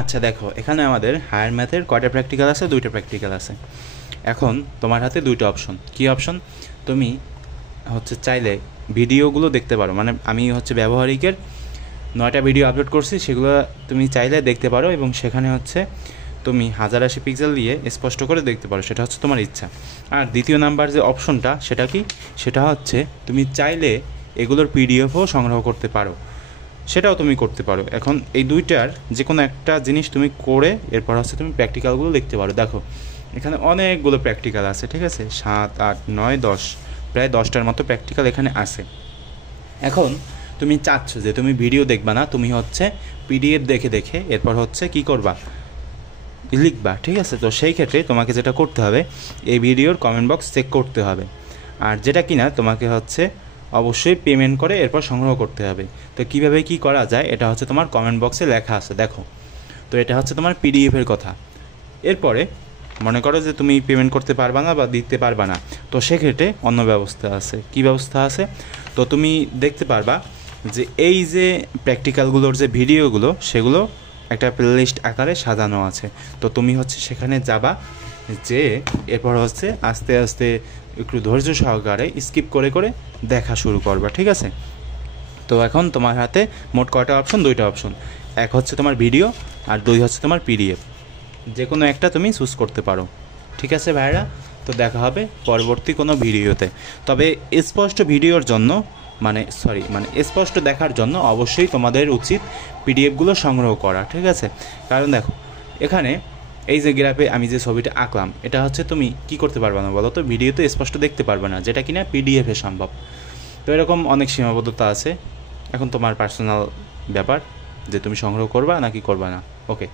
আচ্ছা দেখো, এখানে আমাদের হায়ার ম্যাথের কয়টা প্র্যাকটিক্যাল আছে? দুইটা প্র্যাকটিক্যাল আছে। এখন তোমার হাতে দুইটা অপশন। কী অপশন? তুমি চাইলে ভিডিওগুলো দেখতে পারো, মানে আমি ব্যবহারিকের 9টা ভিডিও আপলোড করছি, সেগুলো তুমি চাইলে দেখতে পারো এবং সেখানে তুমি 1080 পিক্সেল দিয়ে স্পষ্ট করে দেখতে পারো, সেটা তোমার ইচ্ছা। আর দ্বিতীয় নাম্বার যে অপশনটা, সেটা কি? সেটা তুমি চাইলে এগুলোর পিডিএফও সংগ্রহ করতে পারো, সেটাও তুমি করতে পারো। এখন এই দুইটার যে কোনো একটা জিনিস তুমি করে এরপর তুমি প্র্যাকটিক্যালগুলো দেখতে পারো। দেখো এখানে অনেকগুলো প্র্যাকটিক্যাল আছে, ঠিক আছে? 7, 8, 9, 10, প্রায় 10টার মতো প্র্যাকটিক্যাল এখানে আছে। এখন তুমি চাচ্ছ যে তুমি ভিডিও দেখবা না, তুমি পিডিএফ দেখে দেখে এরপর কী করবা? লিখবা, ঠিক আছে? তো সেই ক্ষেত্রে তোমাকে যেটা করতে হবে, এই ভিডিওর কমেন্ট বক্স চেক করতে হবে, আর যেটা কিনা তোমাকে অবশ্যই পেমেন্ট করে এরপর সংগ্রহ করতে হবে। তো কীভাবে কী করা যায়, এটা তোমার কমেন্ট বক্সে লেখা আছে, দেখো। তো এটা তোমার পিডিএফের কথা। এরপরে মনে করো যে তুমি পেমেন্ট করতে পারবা না বা দিতে পারবা না, তো সেক্ষেত্রে অন্য ব্যবস্থা আছে। কি ব্যবস্থা আছে? তো তুমি দেখতে পারবা যে এই যে প্র্যাকটিক্যালগুলোর যে ভিডিওগুলো, সেগুলো একটা প্লেলিস্ট আকারে সাজানো আছে। তো তুমি সেখানে যাবা, যে এরপর আস্তে আস্তে একটু ধৈর্য সহকারে স্কিপ করে করে দেখা শুরু করবা, ঠিক আছে? তো এখন তোমার হাতে মোট কয়টা অপশন? দুইটা অপশন। এক তোমার ভিডিও, আর দুই তোমার পিডিএফ। যে কোনো একটা তুমি চুজ করতে পারো, ঠিক আছে ভাইরা? তো দেখা হবে পরবর্তী কোনো ভিডিওতে। তবে স্পষ্ট ভিডিওর জন্য মানে স্পষ্ট দেখার জন্য অবশ্যই তোমাদের উচিত পিডিএফগুলো সংগ্রহ করা, ঠিক আছে? কারণ দেখো, এখানে এই যে গ্রাফে আমি যে ছবিটা আঁকলাম, এটা তুমি কি করতে পারবে না বলো তো? ভিডিওতে স্পষ্ট দেখতে পারবে না, যেটা কিনা পিডিএফে সম্ভব। তো এরকম অনেক সীমাবদ্ধতা আছে। এখন তোমার পার্সোনাল ব্যাপার যে তুমি সংগ্রহ করবা নাকি করবা না। ওকে।